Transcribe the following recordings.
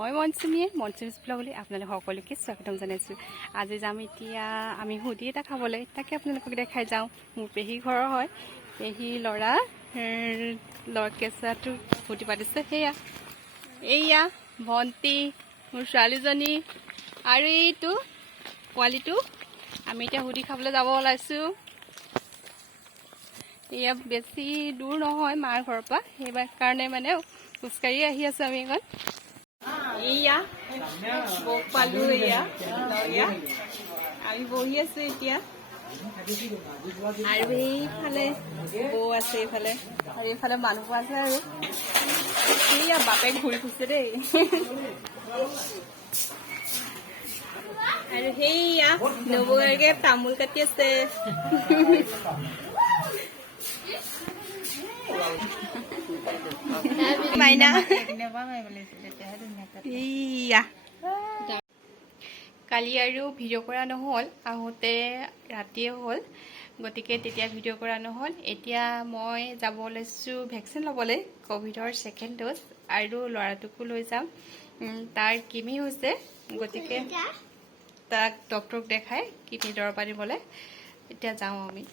মই মনচুমীয়ে মনচুমিজ ব্লগলৈ আপোনালোক সকলোকে স্বাগতম জনাইছোঁ। আজি যাম এতিয়া আমি হুদি এটা খাবলৈ, তাকে আপোনালোকক দেখাই যাওঁ। মোৰ পেহী ঘৰৰ হয়, পেহী ল'ৰা কেঁচাটো হুদি পাতিছে। এয়া ভণ্টি, মোৰ ছোৱালীজনী আৰু এইটো পোৱালিটো। আমি এতিয়া হুদি খাবলৈ যাব ওলাইছোঁ। এয়া বেছি দূৰ নহয় মাৰ ঘৰৰ পৰা, সেইবাৰ কাৰণে মানে খোজকাঢ়ি আহি আছোঁ আমি এখন। এয়া বৌক পালোঁ, এয়া আমি বহি আছোঁ এতিয়া। আৰু এইফালে বৌ আছে, এইফালে আৰু এইফালে মানুহ আছে। আৰু এয়া বাপেক ঘূৰি ফুৰিছে দেই। আৰু সেইয়া নবৌৱে তামোল কাটি আছে। মাইনা কালি আৰু ভিডিঅ' কৰা নহ'ল, আহোঁতে ৰাতিয়ে হ'ল, গতিকে তেতিয়া ভিডিঅ' কৰা নহ'ল। এতিয়া মই যাব ওলাইছোঁ ভেকচিন ল'বলৈ, ক'ভিডৰ ছেকেণ্ড ড'জ, আৰু ল'ৰাটোকো লৈ যাম। তাৰ কিমি হৈছে, গতিকে তাক ডক্টৰক দেখাই কিমি দৰৱ আনিবলৈ এতিয়া যাওঁ আমি।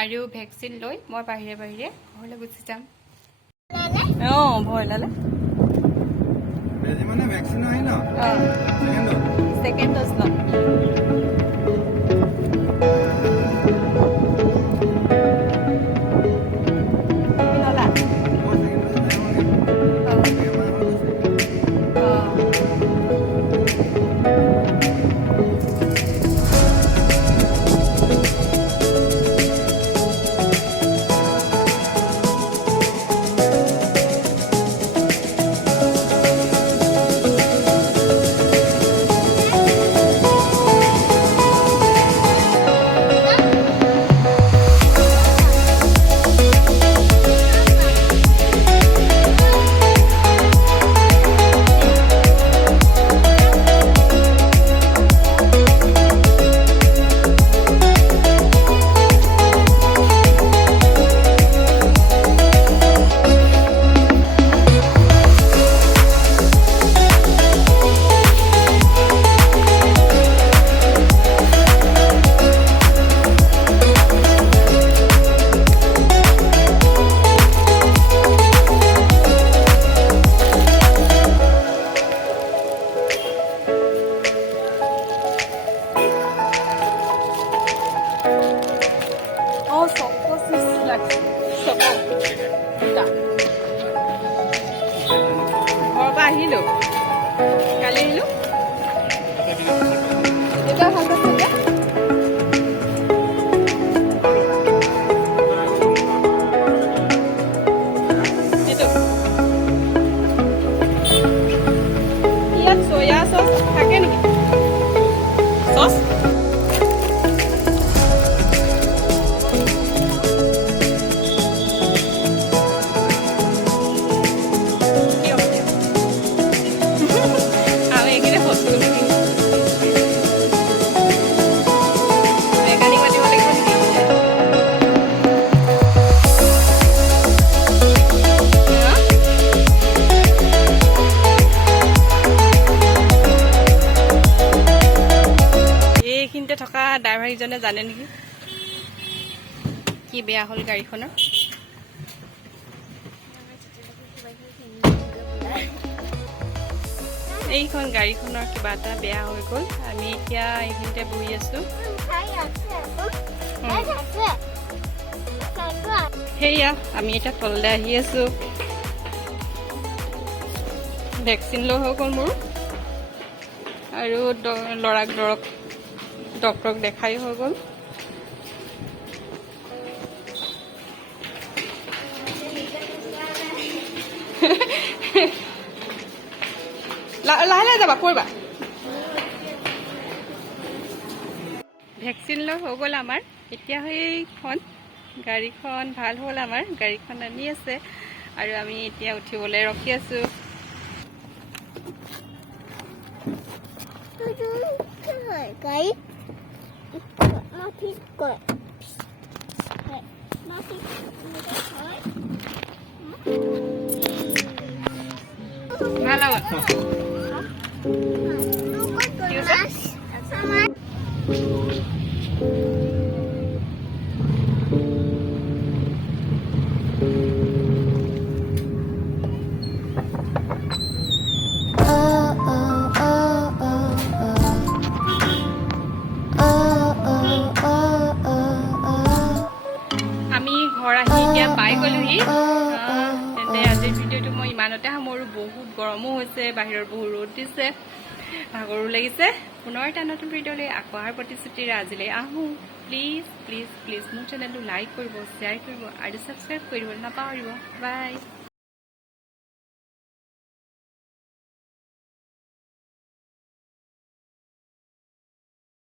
আৰু ভেকচিন লৈ মই বাহিৰে বাহিৰে ঘৰলৈ গুচি যাম। ভয় লালে ছেকেণ্ড ড'জ ল'ম। ঘৰৰ পৰা আহিলোঁ, কালি আহিলোঁ। এতিয়া ভাল পাইছে এইটো। ইয়াত চয়া চচ থাকে নেকি? চচ থকা ড্ৰাইভাৰজনে জানে নেকি কি বেয়া হ'ল গাড়ীখনৰ। এইখন গাড়ীখনৰ কিবা এটা বেয়া হৈ গ'ল। আমি এতিয়া এইখিনিতে বহি আছোঁ। সেয়া আমি এতিয়া তললৈ আহি আছোঁ। ভেকচিন লৈ হৈ গ'ল মোৰ, আৰু ল'ৰাক ডক্টৰক দেখাই হৈ গ'ল। লাহে লাহে যাবা, পৰিবা। ভেকচিন লৈ হৈ গ'ল আমাৰ। এতিয়া সেইখন গাড়ীখন ভাল হ'ল, আমাৰ গাড়ীখন আনি আছে, আৰু আমি এতিয়া উঠিবলৈ ৰখি আছোঁ। ভাল আমি ঘৰ আহি এতিয়া পাই গ'লোহি। তেন্তে আজিৰ ভিডিঅ'টো মই ইমানতে সামৰোঁ। বহুত গৰমো হৈছে, বাহিৰত বহুত ৰ'দ দিছে, ভাগৰো লাগিছে। পুনৰ এটা নতুন ভিডিঅ'লৈ আকৌ অহাৰ প্ৰতিশ্ৰুতিৰে আজিলৈ আহোঁ। প্লিজ প্লিজ প্লিজ মোৰ চেনেলটো লাইক কৰিব, শ্বেয়াৰ কৰিব আৰু ছাবস্ক্ৰাইব কৰিবলৈ নাপাহৰিব। বাই।